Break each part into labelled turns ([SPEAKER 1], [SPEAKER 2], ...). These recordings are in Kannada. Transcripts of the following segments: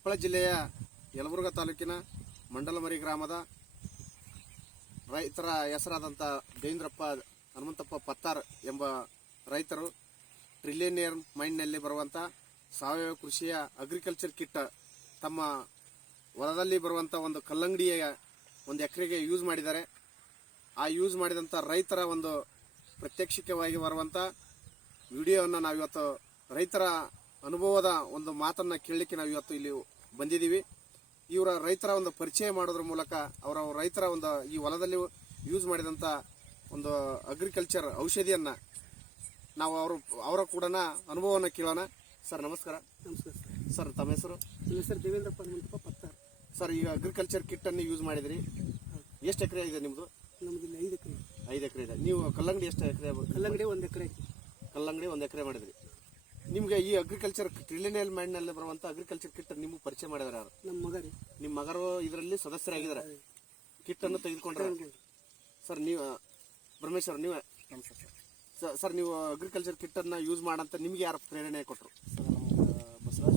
[SPEAKER 1] ಕೊಪ್ಪಳ ಜಿಲ್ಲೆಯ ಯಲಬುರ್ಗಾ ತಾಲೂಕಿನ ಮಂಡಲಮರಿ ಗ್ರಾಮದ ರೈತರ ಹೆಸರಾದಂಥ ದೇವೇಂದ್ರಪ್ಪ ಹನುಮಂತಪ್ಪ ಪತ್ತಾರ್ ಎಂಬ ರೈತರು ಟ್ರಿಲಿಯನಿಯರ್ ಮೈಂಡ್ನಲ್ಲಿ ಬರುವಂಥ ಸಾವಯವ ಕೃಷಿಯ ಅಗ್ರಿಕಲ್ಚರ್ ಕಿಟ್ ತಮ್ಮ ಹೊಲದಲ್ಲಿ ಬರುವಂಥ ಒಂದು ಕಲ್ಲಂಗಡಿಯ ಒಂದು ಎಕರೆಗೆ ಯೂಸ್ ಮಾಡಿದ್ದಾರೆ. ಆ ಯೂಸ್ ಮಾಡಿದಂಥ ರೈತರ ಒಂದು ಪ್ರತ್ಯಕ್ಷವಾಗಿ ಬರುವಂಥ ವಿಡಿಯೋವನ್ನು ನಾವಿವತ್ತು ರೈತರ ಅನುಭವದ ಒಂದು ಮಾತನ್ನು ಕೇಳಲಿಕ್ಕೆ ನಾವು ಇವತ್ತು ಇಲ್ಲಿ ಬಂದಿದ್ದೀವಿ. ಇವರ ರೈತರ ಒಂದು ಪರಿಚಯ ಮಾಡೋದ್ರ ಮೂಲಕ ಅವರ ರೈತರ ಒಂದು ಈ ಹೊಲದಲ್ಲಿ ಯೂಸ್ ಮಾಡಿದಂಥ ಒಂದು ಅಗ್ರಿಕಲ್ಚರ್ ಔಷಧಿಯನ್ನು ನಾವು ಅವರ ಕೂಡ ಅನುಭವವನ್ನು ಕೇಳೋಣ. ಸರ್ ನಮಸ್ಕಾರ.
[SPEAKER 2] ನಮಸ್ಕಾರ
[SPEAKER 1] ಸರ್ ತಮ್ಮ ಹೆಸರು?
[SPEAKER 2] ನನ್ನ ಹೆಸರು ದೇವೇಂದ್ರಪ್ಪ ಹನುಮಂತಪ್ಪ ಪತ್ತಾರ್.
[SPEAKER 1] ಸರ್ ಈಗ ಅಗ್ರಿಕಲ್ಚರ್ ಕಿಟ್ ಅನ್ನು ಯೂಸ್ ಮಾಡಿದ್ರಿ, ಎಷ್ಟು ಎಕರೆ ಇದೆ ನಿಮ್ಮದು?
[SPEAKER 2] ನಮ್ದು 5 ಎಕರೆ.
[SPEAKER 1] 5 ಎಕರೆ ಇದೆ. ನೀವು ಕಲ್ಲಂಗಡಿ ಎಷ್ಟು ಎಕರೆ?
[SPEAKER 2] ಕಲ್ಲಂಗಡಿ 1 ಎಕರೆ.
[SPEAKER 1] ಕಲ್ಲಂಗಡಿ 1 ಎಕರೆ ಮಾಡಿದ್ರಿ. ನಿಮ್ಗೆ ಈ ಅಗ್ರಿಕಲ್ಚರ್ ಟ್ರಿಲಿಯನಿಯರ್ ಮೈಂಡ್ ನಲ್ಲಿ ಬರುವಂತ ಅಗ್ರಿಕಲ್ಚರ್ ಕಿಟ್ ನಿಮ್ಗೆ ಪರಿಚಯ ಮಾಡಿದಾರೆ ಯಾರು?
[SPEAKER 2] ನಮ್ಮ ಮಗ ರೀ.
[SPEAKER 1] ನಿಮ್ಮ ಮಗರು ಇದರಲ್ಲಿ ಸದಸ್ಯರಾಗಿದ್ದಾರೆ, ಕಿಟ್ ಅನ್ನು ತೆಗೆದುಕೊಂಡ್ರೆ. ಸರ್ ನೀವು ಬ್ರಹ್ಮೇಶ್ವರ್ ನೀವೇ? ಸರ್ ನೀವು ಅಗ್ರಿಕಲ್ಚರ್ ಕಿಟ್ ಅನ್ನ ಯೂಸ್ ಮಾಡಂತ ನಿಮ್ಗೆ ಯಾರು ಪ್ರೇರಣೆ ಕೊಟ್ಟರು?
[SPEAKER 3] ಬಸವರಾಜ್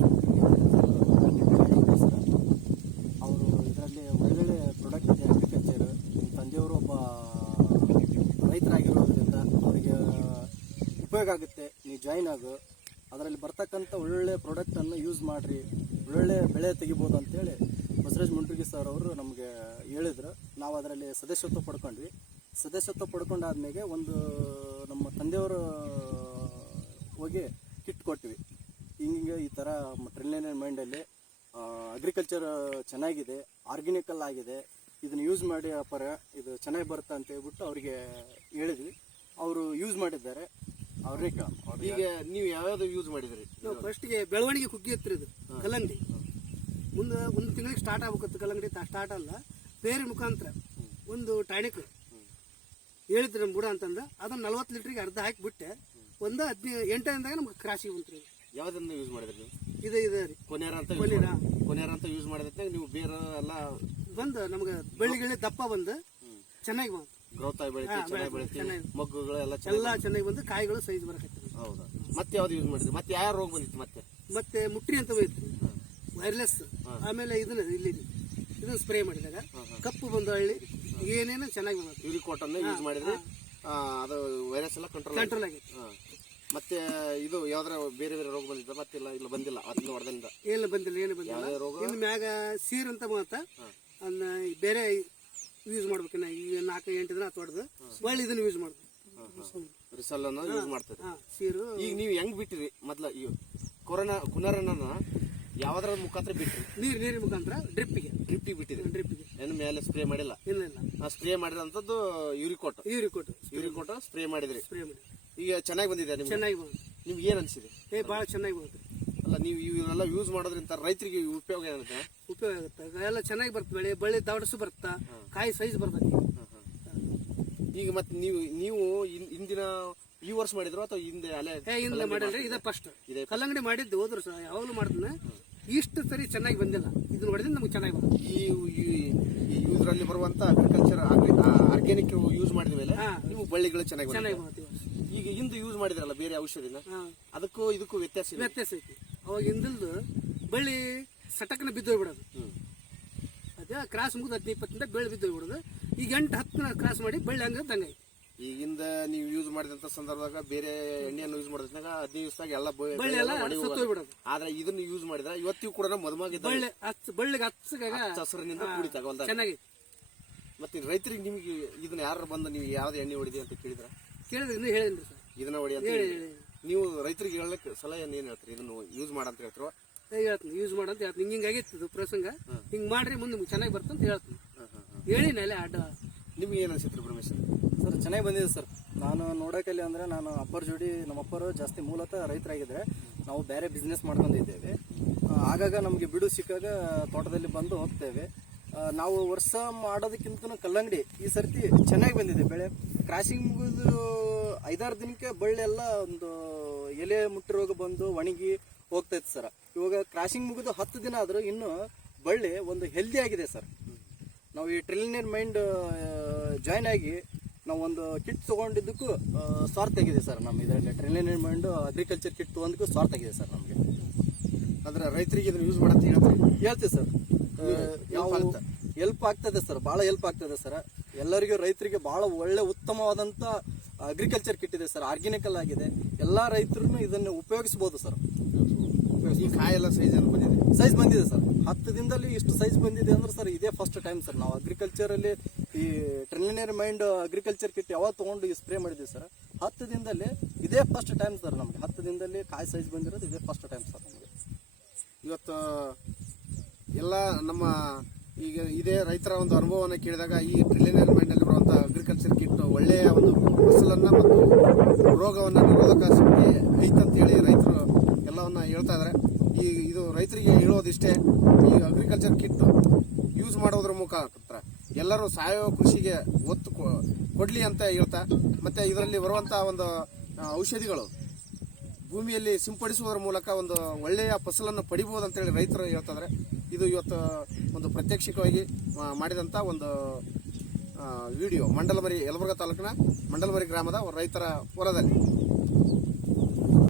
[SPEAKER 3] ಅವರು ಇದರಲ್ಲಿ ಒಳ್ಳೊಳ್ಳೆ ಪ್ರಾಡಕ್ಟ್ ಇದೆ ಅಗ್ರಿಕಲ್ಚರ್. ನಿಮ್ಮ ತಂದೆಯವರು ಒಬ್ಬ ರೈತರಾಗಿರೋದ್ರಿಂದ ಅವರಿಗೆ ಉಪಯೋಗ ಆಗುತ್ತೆ, ನೀವು ಜಾಯಿನ್ ಆಗು, ಅದರಲ್ಲಿ ಬರ್ತಕ್ಕಂಥ ಒಳ್ಳೊಳ್ಳೆ ಪ್ರಾಡಕ್ಟನ್ನು ಯೂಸ್ ಮಾಡಿರಿ, ಒಳ್ಳೊಳ್ಳೆ ಬೆಳೆ ತೆಗಿಬೋದು ಅಂತೇಳಿ ಬಸವರಾಜ್ ಮುಂಡ್ರಿಗಿ ಸರ್ ಅವರು ನಮಗೆ ಹೇಳಿದ್ರು. ನಾವು ಅದರಲ್ಲಿ ಸದಸ್ಯತ್ವ ಪಡ್ಕೊಂಡ್ವಿ. ಸದಸ್ಯತ್ವ ಪಡ್ಕೊಂಡಾದ್ಮೇಲೆ ಒಂದು ನಮ್ಮ ತಂದೆಯವರು ಹೋಗಿ ಕಿಟ್ ಕೊಟ್ವಿ. ಹಿಂಗೆ ಈ ಥರ ಟ್ರಿಲಿಯನಿಯರ್ ಮೈಂಡಲ್ಲಿ ಅಗ್ರಿಕಲ್ಚರ್ ಚೆನ್ನಾಗಿದೆ, ಆರ್ಗ್ಯಾನಿಕಲ್ ಆಗಿದೆ, ಇದನ್ನು ಯೂಸ್ ಮಾಡಿ ಅಪರ ಇದು ಚೆನ್ನಾಗಿ ಬರುತ್ತೆ ಅಂತ ಹೇಳ್ಬಿಟ್ಟು ಅವರಿಗೆ ಹೇಳಿದ್ವಿ. ಅವರು ಯೂಸ್ ಮಾಡಿದ್ದಾರೆ. ಅವ್ರೇ
[SPEAKER 1] ಈಗ ನೀವು ಯಾವ್ಯಾವ್ದು ಯೂಸ್ ಮಾಡಿದ್ರಿ?
[SPEAKER 2] ನಾವು ಫಸ್ಟ್ಗೆ ಬೆಳವಣಿಗೆ ಕುಗ್ಗಿ ಹತ್ತಿರ ಇದು ಕಲ್ಲಂಗಡಿ ಮುಂದೆ 1 ತಿಂಗಳಿಗೆ ಸ್ಟಾರ್ಟ್ ಆಗ್ಬೇಕತ್ತು. ಕಲ್ಲಂಗಡಿ ಸ್ಟಾರ್ಟ್ ಅಲ್ಲ, ಬೇರೆ ಮುಖಾಂತರ ಒಂದು ಟಾಣಿಕ್ ಹೇಳಿದ್ರು ನಮ್ಮ ಬುಡ ಅಂತಂದ ಅದನ್ನ 40 ಲೀಟ್ರಿಗೆ ಅರ್ಧ ಹಾಕಿಬಿಟ್ಟೆ. ಒಂದು 18 ನಮ್ಗೆ ಕ್ರಾಸಿಗೆ ಬಂತ್ರಿ.
[SPEAKER 1] ಯಾವ್ದನ್ನ ಯೂಸ್ ಮಾಡಿದ್ರಿ ನೀವು?
[SPEAKER 2] ಇದೆ ರೀ
[SPEAKER 1] ಕೊನೆರ ಅಂತ ಯೂಸ್ ಮಾಡಿದ್ರೆ ನೀವು ಬೇರೆ ಎಲ್ಲ
[SPEAKER 2] ಬಂದು ನಮ್ಗೆ ಬೆಳ್ಳಿಗೆ ದಪ್ಪ ಬಂದು ಚೆನ್ನಾಗಿ ಬಂತು.
[SPEAKER 1] ಗ್ರೋತ್ ಆಗಿ ಬೆಳಿತೀವಿ, ಚೆನ್ನಾಗಿ ಬೆಳಿತೀವಿ, ಮಗ್ಗುಗಳೆಲ್ಲ
[SPEAKER 2] ಎಲ್ಲ ಚೆನ್ನಾಗಿ ಬಂದು ಕಾಯಿಗಳು ಸೈಜ್ ಬರಕತ್ತೀವಿ.
[SPEAKER 1] ಹೌದಾ? ಮತ್ತೆ ಯಾವ್ದು ಯೂಸ್ ಮಾಡಿದ್ರಿ? ಮತ್ತೆ ಯಾವ ರೋಗ ಬಂದಿತ್ತು? ಮತ್ತೆ
[SPEAKER 2] ಮುಟ್ರಿ ಅಂತ ಹೋಯ್ತು, ವೈರ್ಲೆಸ್. ಆಮೇಲೆ ಇದನ್ನ ಸ್ಪ್ರೇ ಮಾಡಿದಾಗ ಕಪ್ಪು ಬಂದು ಹಳ್ಳಿ ಏನೇನು ಚೆನ್ನಾಗಿ ಬಂದ.
[SPEAKER 1] ಯೂರಿಕೋಟ್ ಅನ್ನ ಯೂಸ್ ಮಾಡಿದ್ರೆ ಅದು ವೈರಸ್ ಎಲ್ಲ ಕಂಟ್ರೋಲ್
[SPEAKER 2] ಆಗಿತ್ತು.
[SPEAKER 1] ಮತ್ತೆ ಇದು ಯಾವ್ದಾರ ಬೇರೆ ಬೇರೆ ರೋಗ ಬಂದಿದ್ದ? ಮತ್ತಿಲ್ಲ, ಇಲ್ಲ ಬಂದಿಲ್ಲ. ಅದನ್ನ ಹೊಡೆದಿಂದ
[SPEAKER 2] ಏನು ಬಂದಿಲ್ಲ ರೋಗ. ಇನ್ನು ಮ್ಯಾಗ ಸೀರ್ ಅಂತ ಮಾತ ಅದನ್ನ ಬೇರೆ ಯೂಸ್ ಮಾಡ್ಬೇಕಿನ್ನ ಈ 4-8 ದಿನ ಹೊಡೆದು ಒಳ್ಳೆ ಇದನ್ನ ಯೂಸ್ ಮಾಡ್ಬೇಕು.
[SPEAKER 1] ರಿಸಲ್ ಅನ್ನ ಯೂಸ್ ಮಾಡ್ತಾರೆ
[SPEAKER 2] ಸೀರು.
[SPEAKER 1] ಈಗ ನೀವು ಹೆಂಗ್ ಬಿಟ್ಟಿರಿ? ಮೊದ್ಲ ಈ ಕುನರನ್ನ ಯಾವ್ದ್ರ ಮುಖಾಂತರ ಬಿಟ್ರಿ?
[SPEAKER 2] ನೀರಿನ ಮುಖಾಂತರ ಡ್ರಿಪ್ಪಿಗೆ
[SPEAKER 1] ಬಿಟ್ಟಿದ್ರಿ. ಏನು ಮೇಲೆ ಸ್ಪ್ರೇ ಮಾಡಿಲ್ಲ?
[SPEAKER 2] ಇಲ್ಲ.
[SPEAKER 1] ಸ್ಪ್ರೇ ಮಾಡಿದಂತದ್ದು ಯೂರಿಕೋಟ್ ಸ್ಪ್ರೇ ಮಾಡಿದ್ರಿ. ಈಗ ಚೆನ್ನಾಗಿ ಬಂದಿದೆ ನಿಮ್ಗೆ?
[SPEAKER 2] ಚೆನ್ನಾಗಿ ಬಂತು.
[SPEAKER 1] ನಿಮ್ಗೆ ಏನ್ ಅನ್ಸಿದೆ?
[SPEAKER 2] ಬಹಳ ಚೆನ್ನಾಗಿ ಬಂತು.
[SPEAKER 1] ಅಲ್ಲ, ನೀವು ಇವೆಲ್ಲ ಯೂಸ್ ಮಾಡೋದ್ರಿಂದ ರೈತರಿಗೆ ಉಪಯೋಗ ಏನಾಗುತ್ತೆ?
[SPEAKER 2] ಉಪಯೋಗ ಆಗುತ್ತೆ. ಎಲ್ಲ ಚೆನ್ನಾಗಿ ಬರ್ತದೆ, ಬಳ್ಳಿ ದವಡಸು ಬರುತ್ತಾ, ಕಾಯಿ ಸೈಜ್ ಬರ್ತದೆ.
[SPEAKER 1] ಈಗ ಮತ್ತೆ ನೀವು ಇಂದಿನ ಈ ವರ್ಷ ಮಾಡಿದ್ರು ಅಥವಾ ಹಿಂದೆ
[SPEAKER 2] ಹಿಂದೆ ಮಾಡಿಲ್ರಿ, ಇದೇ ಫಸ್ಟ್. ಕಲ್ಲಂಗಡಿ ಮಾಡಿದ್ದು ಹೋದ್ರು ಸರ್, ಯಾವಾಗಲೂ ಮಾಡ್ತಾನೆ. ಇಷ್ಟು ಸರಿ ಚೆನ್ನಾಗಿ ಬಂದಿಲ್ಲ. ಇದನ್ನ ಹೊಡೆದಿಂದ ನಮ್ಗೆ ಚೆನ್ನಾಗಿ ಬಂತು.
[SPEAKER 1] ಇದರಲ್ಲಿ ಬರುವಂತ ಅಗ್ರಿಕಲ್ಚರ್ ಆರ್ಗ್ಯಾನಿಕ್ ಯೂಸ್ ಮಾಡಿದ ಮೇಲೆ ನೀವು ಬಳ್ಳಿಗಳು ಚೆನ್ನಾಗಿ
[SPEAKER 2] ಬಂತು.
[SPEAKER 1] ಈಗ ಹಿಂದೆ ಯೂಸ್ ಮಾಡಿದ್ರಲ್ಲ ಬೇರೆ ಔಷಧಿನ, ಅದಕ್ಕೂ ಇದಕ್ಕೂ ವ್ಯತ್ಯಾಸ
[SPEAKER 2] ಐತಿ. ಅವಾಗ ಹಿಂದಿಲ್ದು ಬಳ್ಳಿ ಸಟಕ್ನ ಬಿದ್ದೋಗ್ಬಿಡೋದು. ಅದೇ ಕ್ರಾಸ್ ಮುಗಿದು 15-20 ಬೆಳೆ ಬಿದ್ದೋಗ್ಬಿಡೋದು. ಈಗ 8-10 ಕ್ರಾಸ್ ಮಾಡಿ ಬಳ್ಳಿ ಹಂಗೈತಿ.
[SPEAKER 1] ಈಗಿಂದ ನೀವು ಯೂಸ್ ಮಾಡಿದಂತ ಸಂದರ್ಭದಾಗ ಬೇರೆ ಎಣ್ಣೆಯನ್ನು ಯೂಸ್ ಮಾಡಿದಾಗ 15 ದಿವಸದಾಗ ಎಲ್ಲ
[SPEAKER 2] ಬಳ್ಳಿ ಎಲ್ಲ ಸುತ್ತೋಗ್ಬಿಡೋದು.
[SPEAKER 1] ಆದ್ರೆ ಇದನ್ನ ಯೂಸ್ ಮಾಡಿದ್ರೆ ಇವತ್ತಿಗೂ ಕೂಡ ಮದುಮಾಗಿದ್ದ
[SPEAKER 2] ಬಳ್ಳಿಗೆ
[SPEAKER 1] ಹಸಿರಿನಿಂದ ಕೂಡಿತಾಗ
[SPEAKER 2] ಚೆನ್ನಾಗಿ.
[SPEAKER 1] ಮತ್ತೆ ರೈತರಿಗೆ ನಿಮ್ಗೆ ಇದನ್ನ ಯಾರು ಬಂದು ನೀವು ಯಾವ್ದು ಎಣ್ಣೆ ಹೊಡಿದೆ ಅಂತ ಕೇಳಿದ್ರೆ
[SPEAKER 2] ಇನ್ನೂ ಹೇಳಿದ್ರಿ ಸರ್,
[SPEAKER 1] ಇದನ್ನ ಹೊಡಿ ಅಂತ. ನೀವು ರೈತರಿಗೆ ಹೇಳಕ್ ಸಲಹೆ ಏನ್ ಹೇಳ್ತೀರಿ? ಇದನ್ನು ಯೂಸ್ ಮಾಡಂತ ಹೇಳ್ತೀರ?
[SPEAKER 2] ಹೇಳ್ತೀನಿ, ಯೂಸ್ ಮಾಡಂತ ಹೇಳ್ತೀನಿ. ಹಿಂಗಾಗಿತ್ತು ಪ್ರಸಂಗ, ಹಿಂಗ್ ಮಾಡ್ರಿ ಮುಂದೆ ನಿಮ್ಗೆ ಚೆನ್ನಾಗಿ ಬರ್ತಂತ ಹೇಳ್ತೀನಿ. ಹೇಳಿನಲ್ಲ ಅಡ್ಡ.
[SPEAKER 1] ನಿಮ್ಗೆ ಏನ್ ಅನ್ಸಿತ್ರಿ ಬ್ರಹ್ಮೇಶ್ವರ್?
[SPEAKER 3] ಸರ್ ಚೆನ್ನಾಗಿ ಬಂದಿದೆ ಸರ್. ನಾನು ನೋಡೋಕಲ್ಲಿ ಅಂದರೆ ನಾನು ಅಪ್ಪರ ಜೋಡಿ, ನಮ್ಮ ಅಪ್ಪರು ಜಾಸ್ತಿ ಮೂಲತಃ ರೈತರಾಗಿದ್ದರೆ, ನಾವು ಬೇರೆ ಬಿಸ್ನೆಸ್ ಮಾಡ್ಕೊಂಡಿದ್ದೇವೆ. ಆಗಾಗ ನಮಗೆ ಬಿಡು ಸಿಕ್ಕಾಗ ತೋಟದಲ್ಲಿ ಬಂದು ಹೋಗ್ತೇವೆ. ನಾವು ವರ್ಷ ಮಾಡೋದಕ್ಕಿಂತ ಕಲ್ಲಂಗಡಿ ಈ ಸರ್ತಿ ಚೆನ್ನಾಗಿ ಬಂದಿದೆ ಬೆಳೆ. ಕ್ರಾಸಿಂಗ್ ಮುಗಿದು 5-6 ದಿನಕ್ಕೆ ಬಳ್ಳೆಲ್ಲ ಒಂದು ಎಲೆ ಮುಟ್ಟಿರೋಗ ಬಂದು ಒಣಗಿ ಹೋಗ್ತೈತೆ ಸರ್. ಇವಾಗ ಕ್ರಾಸಿಂಗ್ ಮುಗಿದು 10 ದಿನ ಆದರೂ ಇನ್ನೂ ಬಳ್ಳಿ ಒಂದು ಹೆಲ್ದಿ ಆಗಿದೆ ಸರ್. ನಾವು ಈ ಟ್ರಿಲಿಯನಿಯರ್ ಮೈಂಡ್ ಜಾಯ್ನ್ ಆಗಿ ನಾವು ಒಂದು ಕಿಟ್ ತೊಗೊಂಡಿದ್ದಕ್ಕೂ ಸ್ವಾರ್ಥ ಆಗಿದೆ ಸರ್. ನಮ್ಮ ಇದರಲ್ಲಿ ಟ್ರಿಲಿಯನಿಯರ್ ಮೈಂಡ್ ಅಗ್ರಿಕಲ್ಚರ್ ಕಿಟ್ ತೊಗೊಂಡಕ್ಕೂ ಸ್ವಾರ್ಥ ಆಗಿದೆ ಸರ್ ನಮಗೆ.
[SPEAKER 1] ಅಂದ್ರೆ ರೈತರಿಗೆ ಇದನ್ನ ಯೂಸ್ ಮಾಡಂತ ಹೇಳ್ತೀರಿ?
[SPEAKER 3] ಹೇಳ್ತೀವಿ ಸರ್.
[SPEAKER 1] ಆಗುತ್ತೆ.
[SPEAKER 3] ಹೆಲ್ಪ್ ಆಗ್ತದೆ ಸರ್, ಬಹಳ ಹೆಲ್ಪ್ ಆಗ್ತದೆ ಸರ್. ಎಲ್ಲರಿಗೂ ರೈತರಿಗೆ ಬಹಳ ಒಳ್ಳೆ ಉತ್ತಮವಾದಂತ ಅಗ್ರಿಕಲ್ಚರ್ ಕಿಟ್ ಇದೆ ಸರ್, ಆರ್ಗ್ಯಾನಿಕಲ್ ಆಗಿದೆ. ಎಲ್ಲಾ ರೈತರು ಇದನ್ನು ಉಪಯೋಗಿಸಬಹುದು ಸರ್.
[SPEAKER 1] ಈ ಕಾಯೆಲ್ಲ ಸೈಜ್ ಏನು ಬಂದಿದೆ?
[SPEAKER 3] ಸೈಜ್ ಬಂದಿದೆ ಸರ್. 10 ದಿನದಲ್ಲಿ ಇಷ್ಟು ಸೈಜ್ ಬಂದಿದೆ ಅಂದ್ರೆ ಸರ್ ಇದೇ ಫಸ್ಟ್ ಟೈಮ್ ಸರ್. ನಾವು ಅಗ್ರಿಕಲ್ಚರ್ ಅಲ್ಲಿ ಈ ಟ್ರಿಲಿನಿಯರ್ ಮೈಂಡ್ ಅಗ್ರಿಕಲ್ಚರ್ ಕಿಟ್ ಯಾವಾಗ ತಗೊಂಡು ಈ ಸ್ಪ್ರೇ ಮಾಡಿದ್ವಿ ಸರ್, 10 ದಿನದಲ್ಲಿ ಇದೇ ಫಸ್ಟ್ ಟೈಮ್ ಸರ್. ನಮ್ಗೆ 10 ದಿನದಲ್ಲಿ ಕಾಯಿ ಸೈಜ್ ಬಂದಿರೋದು ಇದೇ ಫಸ್ಟ್ ಟೈಮ್ ಸರ್ ನಮಗೆ.
[SPEAKER 1] ಇವತ್ತು ಎಲ್ಲ ನಮ್ಮ ಈಗ ಇದೇ ರೈತರ ಒಂದು ಅನುಭವವನ್ನು ಕೇಳಿದಾಗ ಈ ಟ್ರಿಲಿನಿಯರ್ ಮೈಂಡ್ನಲ್ಲಿ ಬರುವಂತಹ ಅಗ್ರಿಕಲ್ಚರ್ ಕಿಟ್ ಒಳ್ಳೆಯ ಒಂದು ಫಸಲನ್ನ ಮತ್ತು ರೋಗವನ್ನು ನಿರೋಧಕ ಶಕ್ತಿ ಐತಂತೇಳಿ ರೈತರು ಎಲ್ಲವನ್ನ ಹೇಳ್ತಾ ಇದ್ದಾರೆ. ಇದು ರೈತರಿಗೆ ಹೇಳೋದಿಷ್ಟೇ, ಈ ಅಗ್ರಿಕಲ್ಚರ್ ಕಿಟ್ ಯೂಸ್ ಮಾಡೋದ್ರ ಮುಖಾಂತರ ಎಲ್ಲರೂ ಸಾವಯವ ಕೃಷಿಗೆ ಒತ್ತು ಕೊಡ್ಲಿ ಅಂತ ಹೇಳ್ತಾ, ಮತ್ತೆ ಇದರಲ್ಲಿ ಬರುವಂತಹ ಒಂದು ಔಷಧಿಗಳು ಭೂಮಿಯಲ್ಲಿ ಸಿಂಪಡಿಸುವುದರ ಮೂಲಕ ಒಂದು ಒಳ್ಳೆಯ ಫಸಲನ್ನು ಪಡಿಬಹುದು ಅಂತೇಳಿ ರೈತರು ಹೇಳ್ತಿದ್ದಾರೆ. ಇದು ಇವತ್ತು ಒಂದು ಪ್ರತ್ಯಕ್ಷವಾಗಿ ಮಾಡಿದಂಥ ಒಂದು ವಿಡಿಯೋ ಮಂಡಲಮರಿ, ಯಲಬುರ್ಗಾ ತಾಲೂಕಿನ ಮಂಡಲಮರಿ ಗ್ರಾಮದ ರೈತರ ಹೊಲದಲ್ಲಿ.